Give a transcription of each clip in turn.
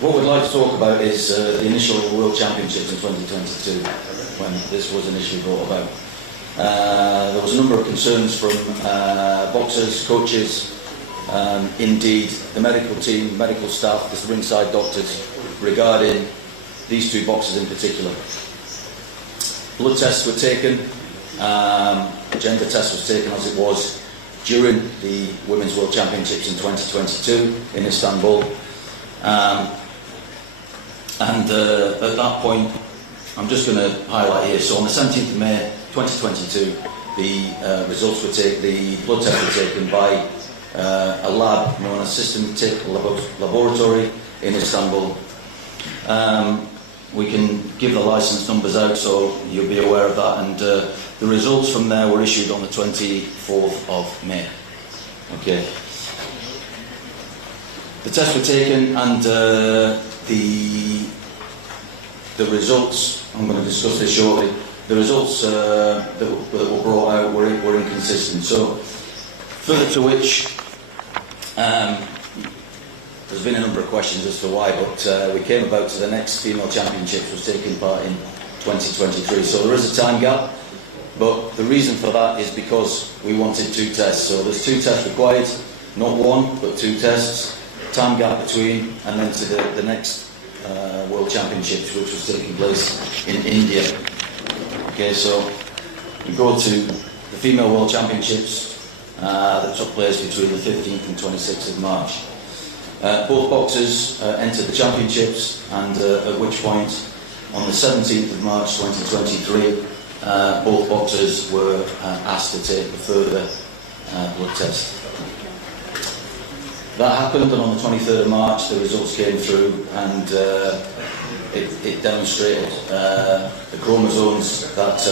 What we'd like to talk about is the initial World Championships in 2022, when this was initially brought about. There was a number of concerns from boxers, coaches, indeed the medical team, medical staff, the ringside doctors, regarding these two boxers in particular. Blood tests were taken, gender test was taken as it was during the Women's World Championships in 2022 in Istanbul. And at that point, I'm just going to highlight here. So on the 17th of May 2022, the results were taken, the blood tests were taken by a lab known as Systematic Laboratory in Istanbul. We can give the license numbers out so you'll be aware of that, and the results from there were issued on the 24th of May. Okay. The tests were taken, and the results, I'm going to discuss this shortly, the results that were brought out were inconsistent. So, further to which, there's been a number of questions as to why, but we came about to the next female championships was taking part in 2023. So there is a time gap, but the reason for that is because we wanted two tests. So there's two tests required, not one, but two tests, time gap between, and then to the next World Championships, which was taking place in India. Okay, so we go to the female World Championships that took place between the 15th and 26th of March. Both boxers entered the championships, and at which point, on the 17th of March 2023, both boxers were asked to take a further blood test. That happened, and on the 23rd of March, the results came through, and it demonstrated the chromosomes that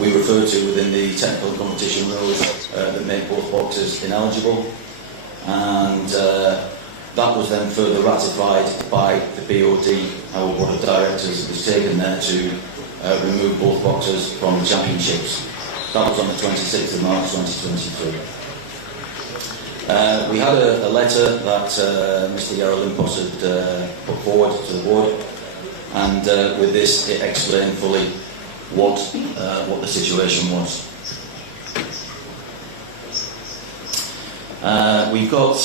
we refer to within the technical and competition rules that make both boxers ineligible. And that was then further ratified by the BOD, our Board of Directors. It was taken there to remove both boxers from the championships. That was on the 26th of March 2023. We had a letter that Mr. Yarolimpos had put forward to the board, and with this it explained fully what the situation was. We've got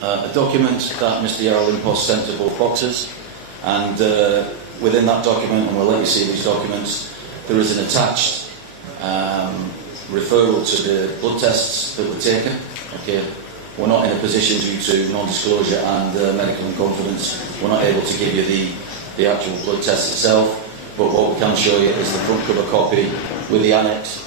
a document that Mr. Yarolimpos sent to both boxers, and within that document, and we'll let you see these documents, there is an attached referral to the blood tests that were taken. Okay, we're not in a position, due to non-disclosure and medical in confidence, we're not able to give you the actual blood test itself, but what we can show you is the front cover copy with the annex,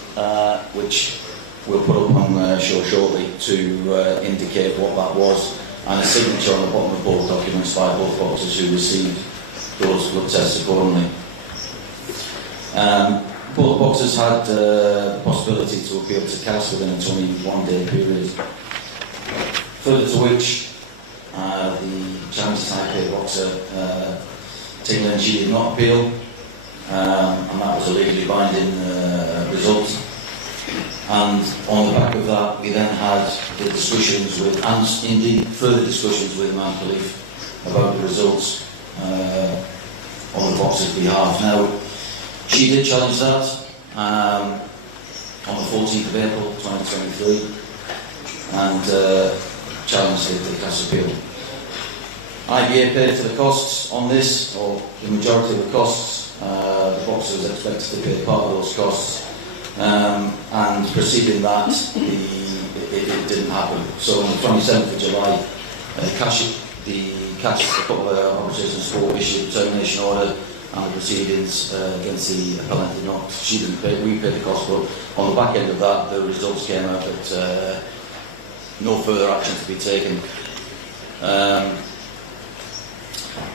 which we'll put up on show shortly to indicate what that was, and a signature on the bottom of both documents by both boxers who received those blood tests accordingly. Both boxers had the possibility to appeal to CAS within a 21-day period. Further to which, the Chinese Taipei boxer, Ting Lin, she did not appeal, and that was a legally binding result. And on the back of that, we then had the discussions with, and indeed further discussions with Imam Khalif about the results on the boxer's behalf. Now, she did challenge that on the 14th of April 2023, and challenged the CAS appeal. IBA paid for the costs on this, or the majority of the costs. The boxer was expected to pay part of those costs. And preceding that, it didn't happen. So on the 27th of July, the couple of arbitration sport issued a termination order, and the proceedings against the appellant did not. She didn't pay. We paid the cost, but on the back end of that, the results came out that no further action to be taken.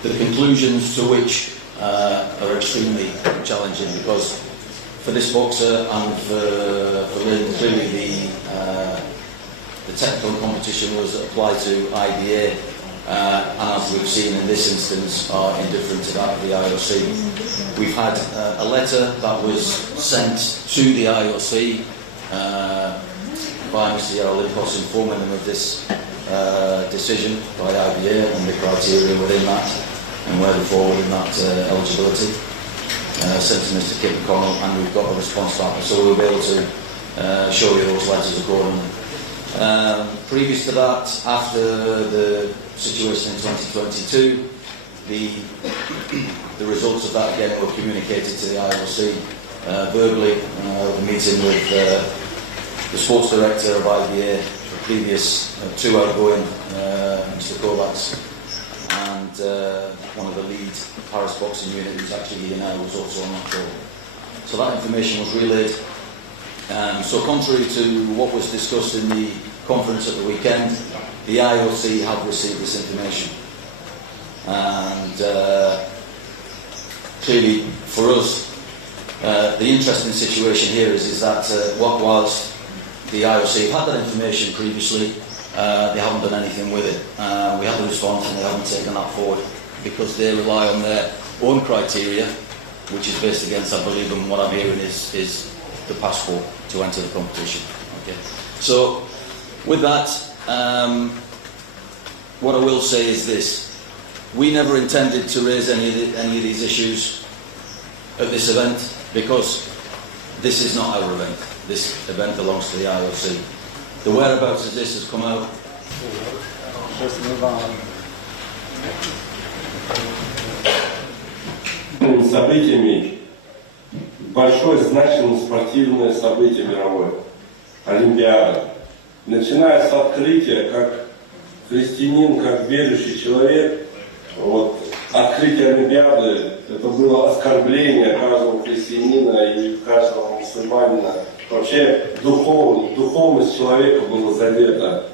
The conclusions to which are extremely challenging, because for this boxer and for Lynn, clearly the technical competition rules that apply to IBA, and as we've seen in this instance, are indifferent to that of the IOC. We've had a letter that was sent to the IOC by Mr. Yarolimpos informing them of this decision by IBA and the criteria within that and where they fall within that eligibility. Sent to Mr. Kit McConnell, and we've got a response back, so we'll be able to show you those letters accordingly. Previous to that, after the situation in 2022, the results of that again were communicated to the IOC verbally, a meeting with the sports director of IBA, the previous two outgoing, Mr. Kovacs, and one of the lead Paris boxing unit who's actually here now was also on that call. So that information was relayed. So contrary to what was discussed in the conference at the weekend, the IOC have received this information. And clearly for us, the interesting situation here is that whilst the IOC have had that information previously, they haven't done anything with it. We have the response and they haven't taken that forward because they rely on their own criteria, which is based against, I believe, and what I'm hearing is the passport to enter the competition. Okay. So with that, what I will say is this. We never intended to raise any of these issues at this event because this is not our event. This event belongs to the IOC. The whereabouts of this has come out. Событиями большое значимое спортивное событие мировое. Олимпиада. Начиная с открытия, как христианин, как верующий человек, вот, открытие Олимпиады, это было оскорбление каждого христианина и каждого мусульманина. Вообще духовность человека была задета.